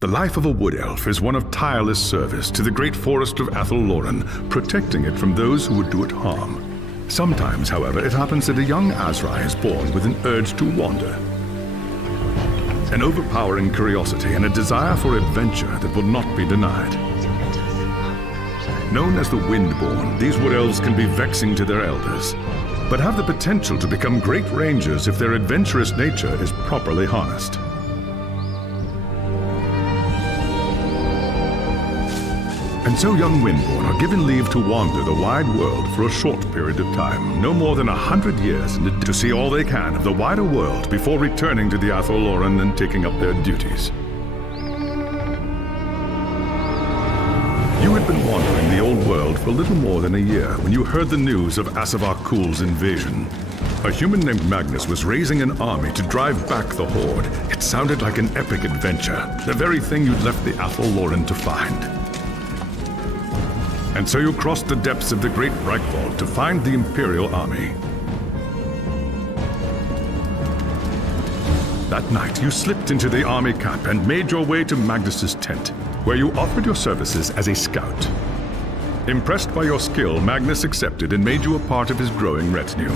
The life of a wood elf is one of tireless service to the great forest of Athelloren, protecting it from those who would do it harm. Sometimes, however, it happens that a young Azrai is born with an urge to wander. An overpowering curiosity and a desire for adventure that will not be denied. Known as the Windborn, these wood elves can be vexing to their elders, but have the potential to become great rangers if their adventurous nature is properly harnessed. And so young Windborn are given leave to wander the wide world for a short period of time, no more than 100 years, to see all they can of the wider world before returning to the Athelloren and taking up their duties. You had been wandering the old world for little more than a year when you heard the news of Asavar Kul's invasion. A human named Magnus was raising an army to drive back the Horde. It sounded like an epic adventure, the very thing you'd left the Athelloren to find. And so you crossed the depths of the Great Reichwald to find the Imperial army. That night, you slipped into the army camp and made your way to Magnus's tent, where you offered your services as a scout. Impressed by your skill, Magnus accepted and made you a part of his growing retinue.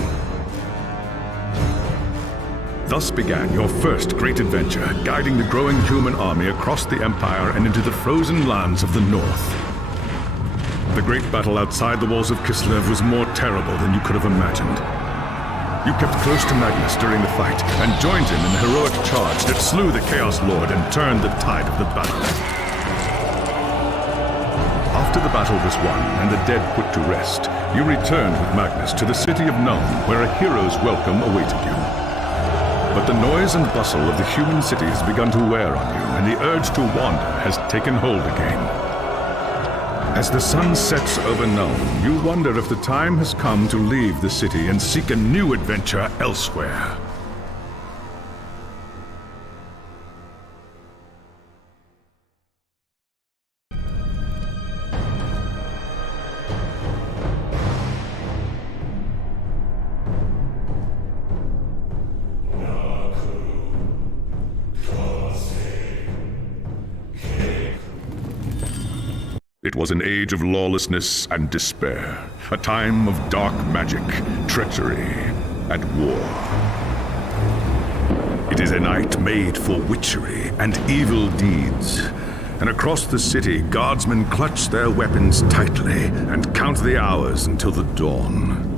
Thus began your first great adventure, guiding the growing human army across the Empire and into the frozen lands of the North. The great battle outside the walls of Kislev was more terrible than you could have imagined. You kept close to Magnus during the fight and joined him in the heroic charge that slew the Chaos Lord and turned the tide of the battle. After the battle was won and the dead put to rest, you returned with Magnus to the city of Nuln, where a hero's welcome awaited you. But the noise and bustle of the human city has begun to wear on you, and the urge to wander has taken hold again. As the sun sets over Nuln, you wonder if the time has come to leave the city and seek a new adventure elsewhere. It was an age of lawlessness and despair, a time of dark magic, treachery, and war. It is a night made for witchery and evil deeds, and across the city, guardsmen clutch their weapons tightly and count the hours until the dawn.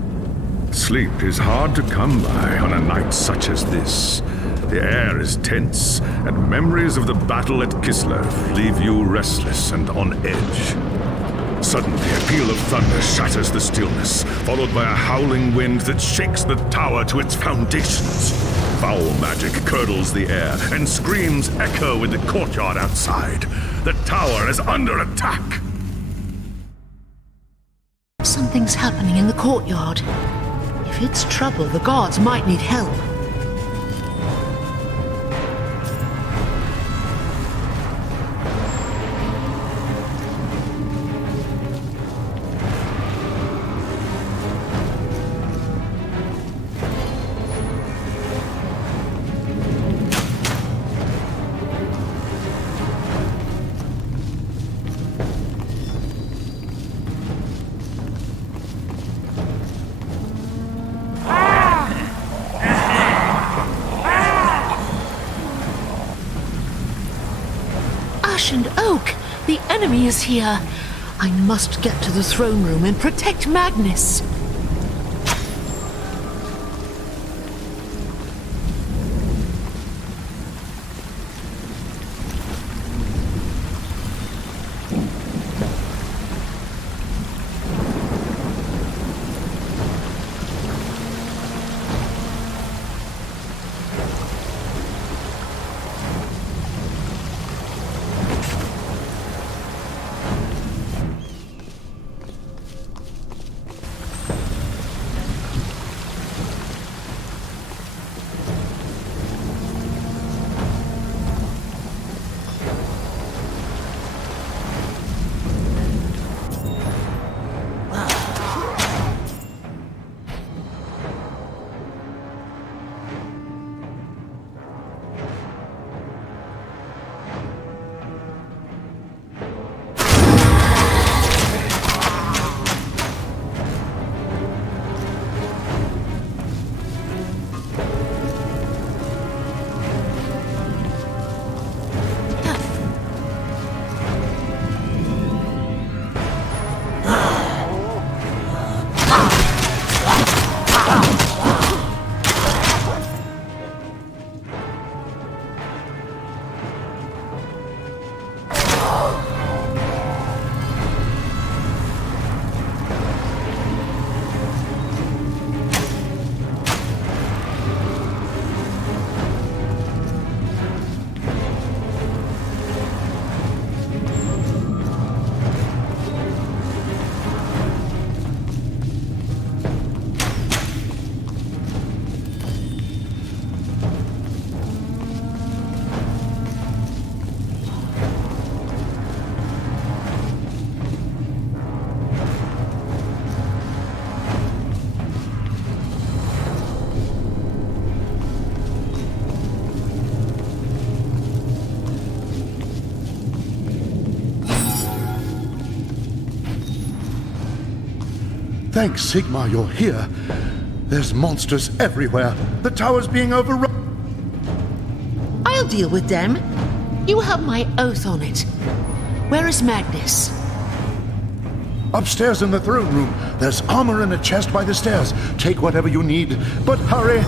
Sleep is hard to come by on a night such as this. The air is tense, and memories of the battle at Kislev leave you restless and on edge. Suddenly, a peal of thunder shatters the stillness, followed by a howling wind that shakes the tower to its foundations. Foul magic curdles the air, and screams echo in the courtyard outside. The tower is under attack! Something's happening in the courtyard. If it's trouble, the guards might need help. And Oak! The enemy is here! I must get to the throne room and protect Magnus! Thanks, Sigmar, you're here. There's monsters everywhere. The tower's being overrun. I'll deal with them. You have my oath on it. Where is Magnus? Upstairs in the throne room. There's armor in a chest by the stairs. Take whatever you need, but hurry.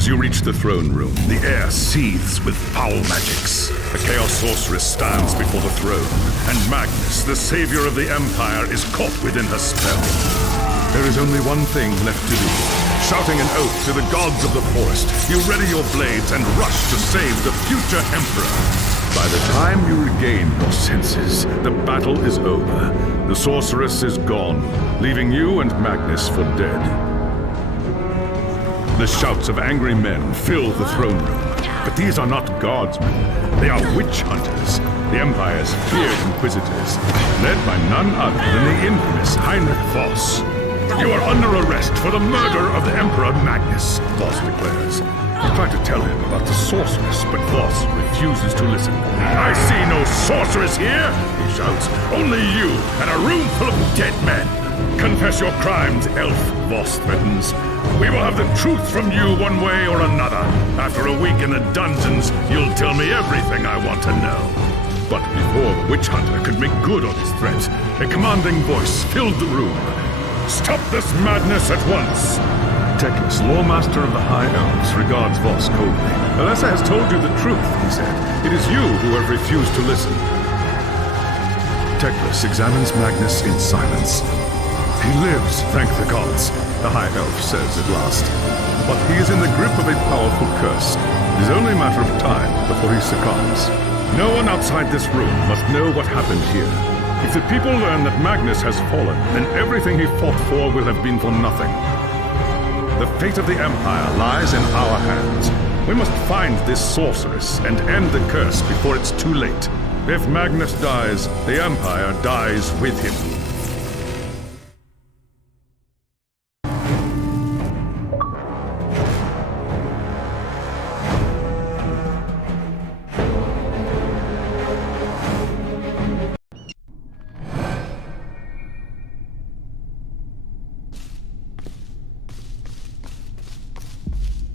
As you reach the throne room, the air seethes with foul magics. A Chaos Sorceress stands before the throne, and Magnus, the savior of the Empire, is caught within her spell. There is only one thing left to do. Shouting an oath to the gods of the forest, you ready your blades and rush to save the future Emperor. By the time you regain your senses, the battle is over. The Sorceress is gone, leaving you and Magnus for dead. The shouts of angry men fill the throne room. But these are not guardsmen. They are witch hunters, the Empire's feared inquisitors, led by none other than the infamous Heinrich Voss. You are under arrest for the murder of the Emperor Magnus, Voss declares. You try to tell him about the sorceress, but Voss refuses to listen. I see no sorceress here, he shouts. Only you and a room full of dead men. Confess your crimes, elf, Voss threatens. We will have the truth from you one way or another. After a week in the dungeons, you'll tell me everything I want to know. But before the witch hunter could make good on his threat, a commanding voice filled the room. Stop this madness at once! Teclis, Lawmaster of the High Elves, regards Voss coldly. Alessa has told you the truth, he said. It is you who have refused to listen. Teclis examines Magnus in silence. He lives, thank the gods, the High Elf says at last. But he is in the grip of a powerful curse. It is only a matter of time before he succumbs. No one outside this room must know what happened here. If the people learn that Magnus has fallen, then everything he fought for will have been for nothing. The fate of the Empire lies in our hands. We must find this sorceress and end the curse before it's too late. If Magnus dies, the Empire dies with him.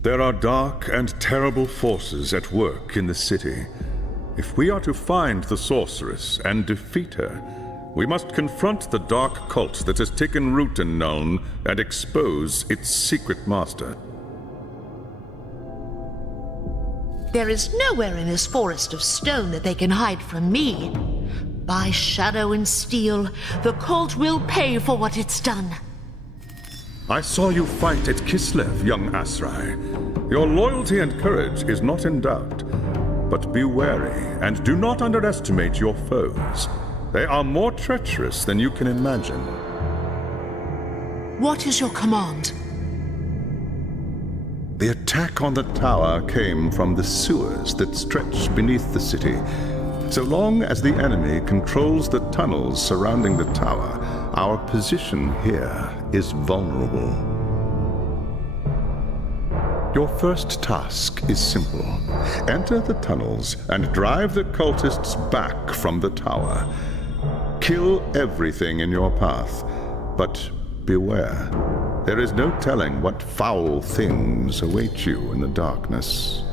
There are dark and terrible forces at work in the city. If we are to find the sorceress and defeat her, we must confront the dark cult that has taken root in Nuln and expose its secret master. There is nowhere in this forest of stone that they can hide from me. By shadow and steel, the cult will pay for what it's done. I saw you fight at Kislev, young Asrai. Your loyalty and courage is not in doubt. But be wary and do not underestimate your foes. They are more treacherous than you can imagine. What is your command? The attack on the tower came from the sewers that stretch beneath the city. So long as the enemy controls the tunnels surrounding the tower, our position here is vulnerable. Your first task is simple. Enter the tunnels and drive the cultists back from the tower. Kill everything in your path, but beware. There is no telling what foul things await you in the darkness.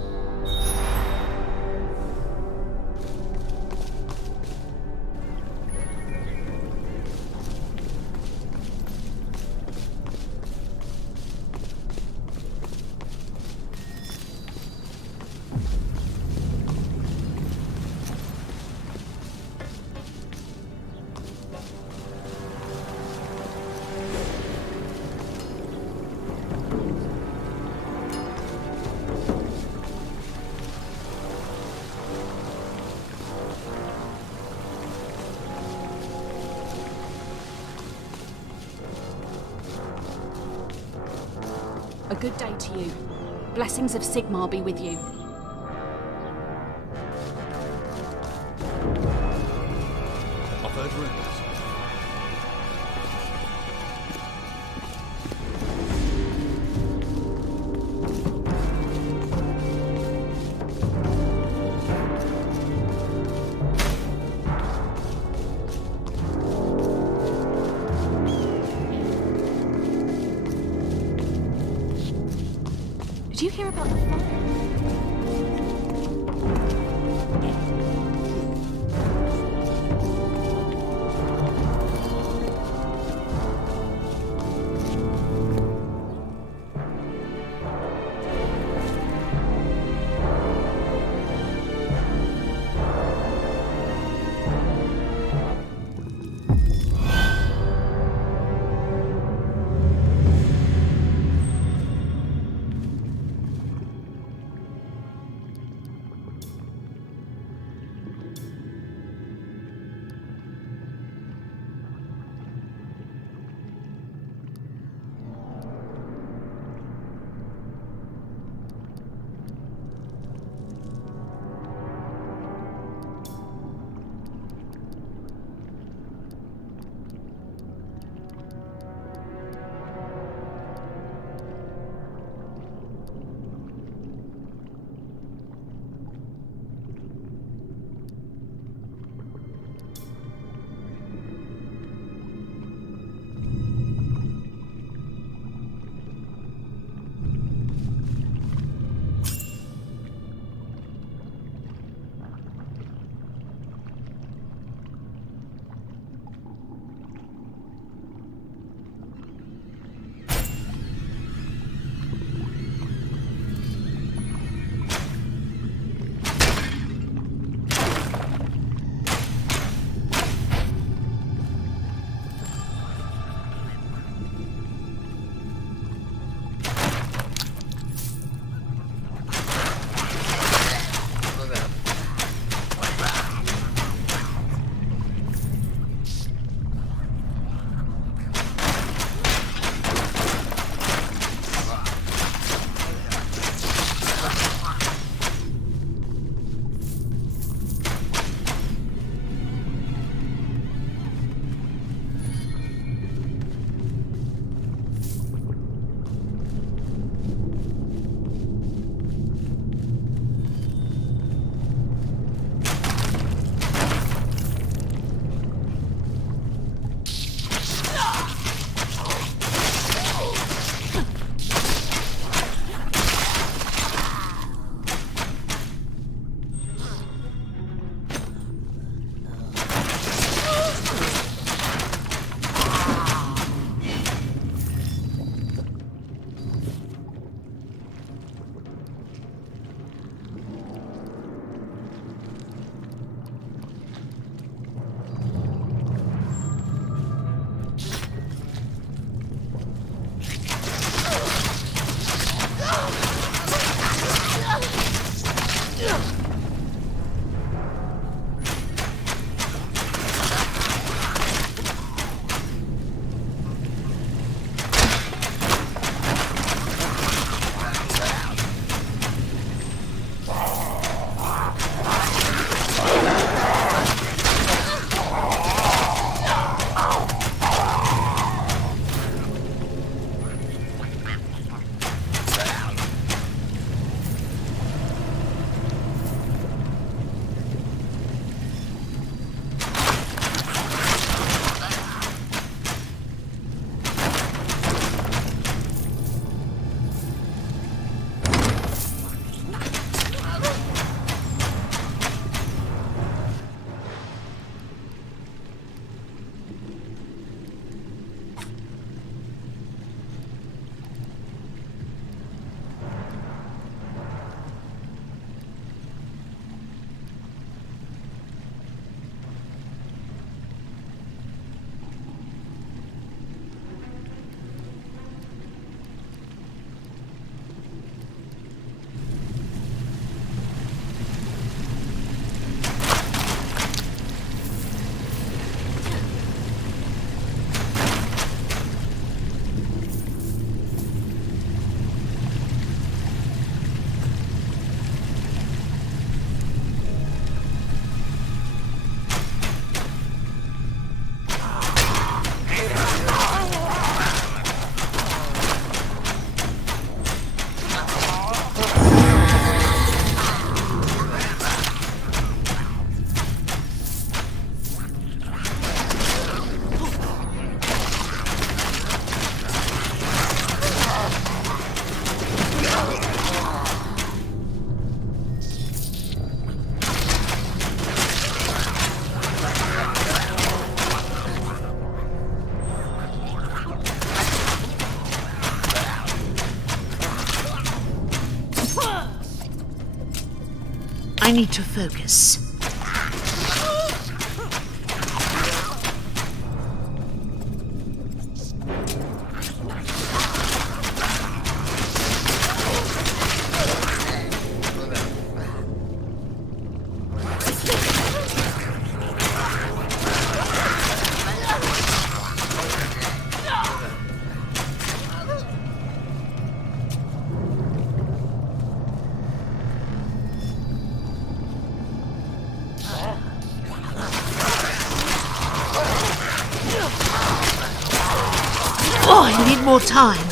A good day to you. Blessings of Sigmar be with you. I've heard rumors. Did you hear about the fire? I need to focus. Oh, I need more time.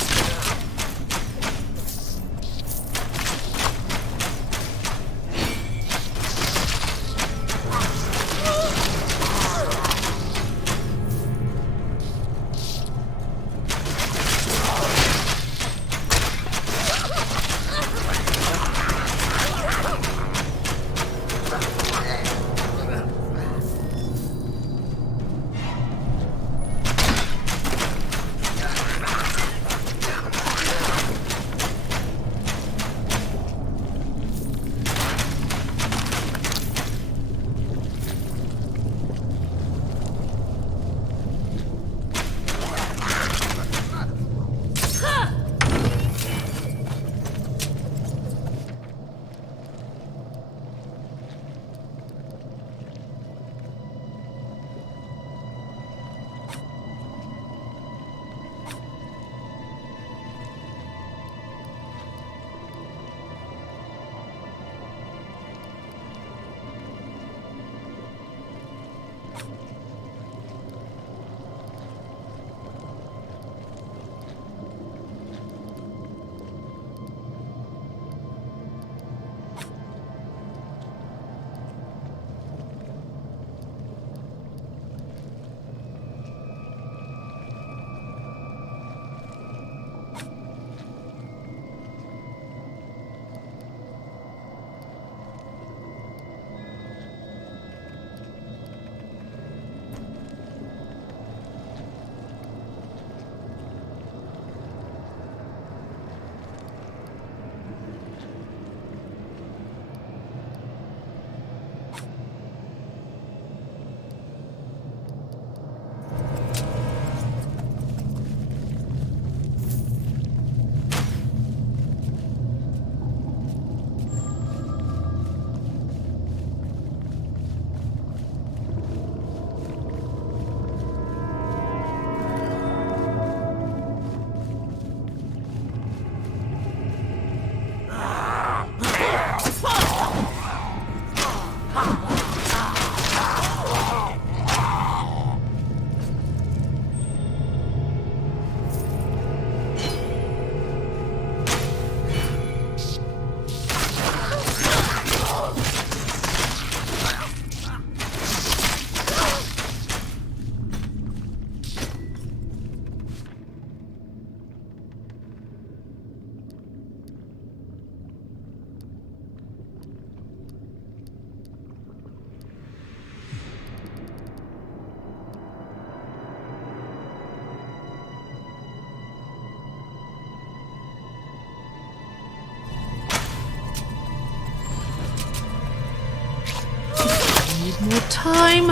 More time.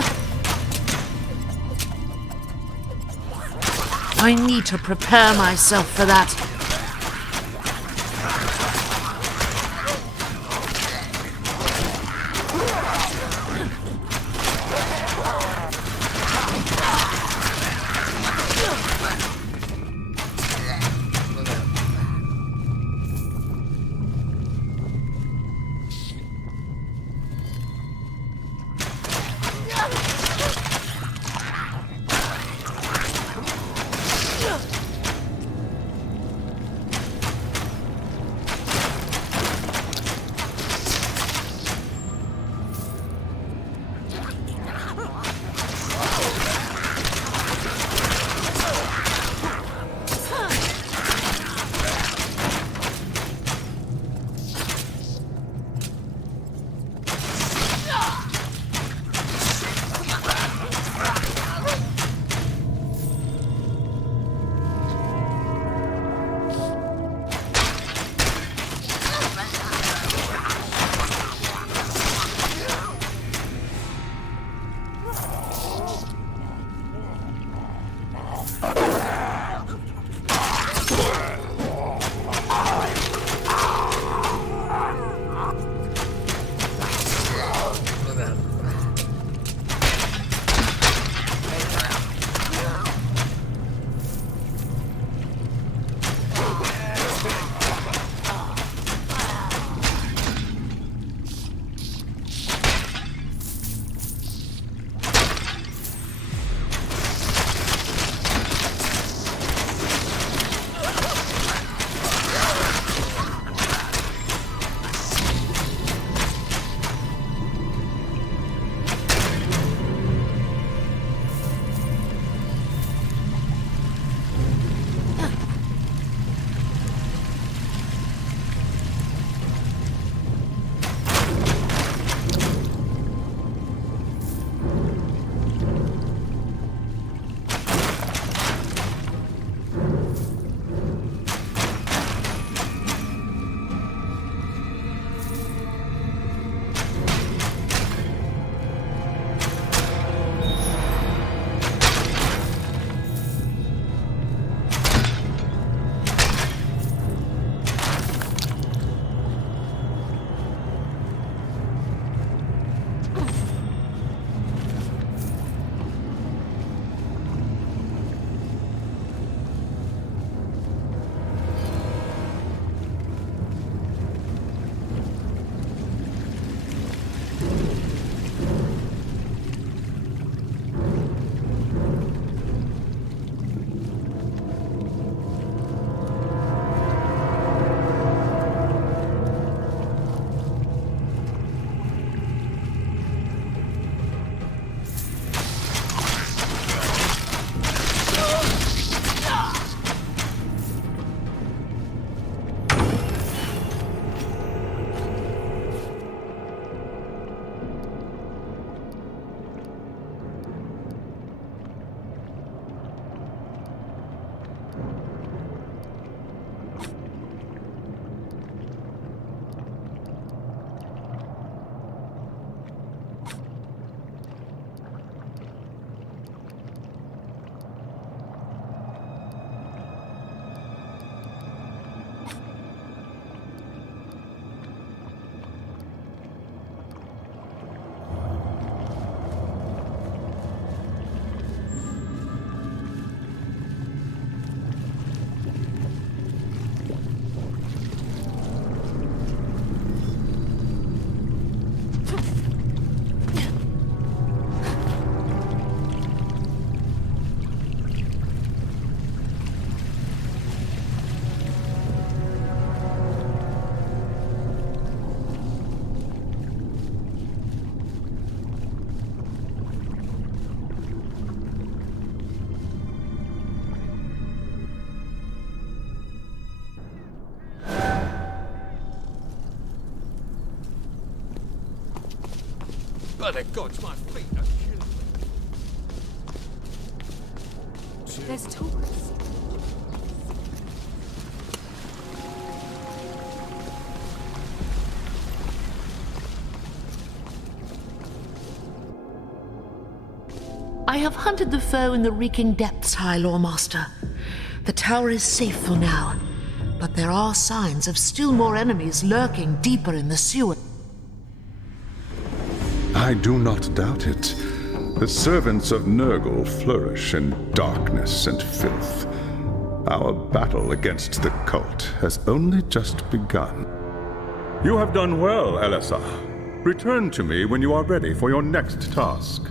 I need to prepare myself for that. By the gods, my feet are killing me. There's Taurus. I have hunted the foe in the reeking depths, High Lawmaster. The tower is safe for now, but there are signs of still more enemies lurking deeper in the sewer. I do not doubt it. The servants of Nurgle flourish in darkness and filth. Our battle against the cult has only just begun. You have done well, Elessa. Return to me when you are ready for your next task.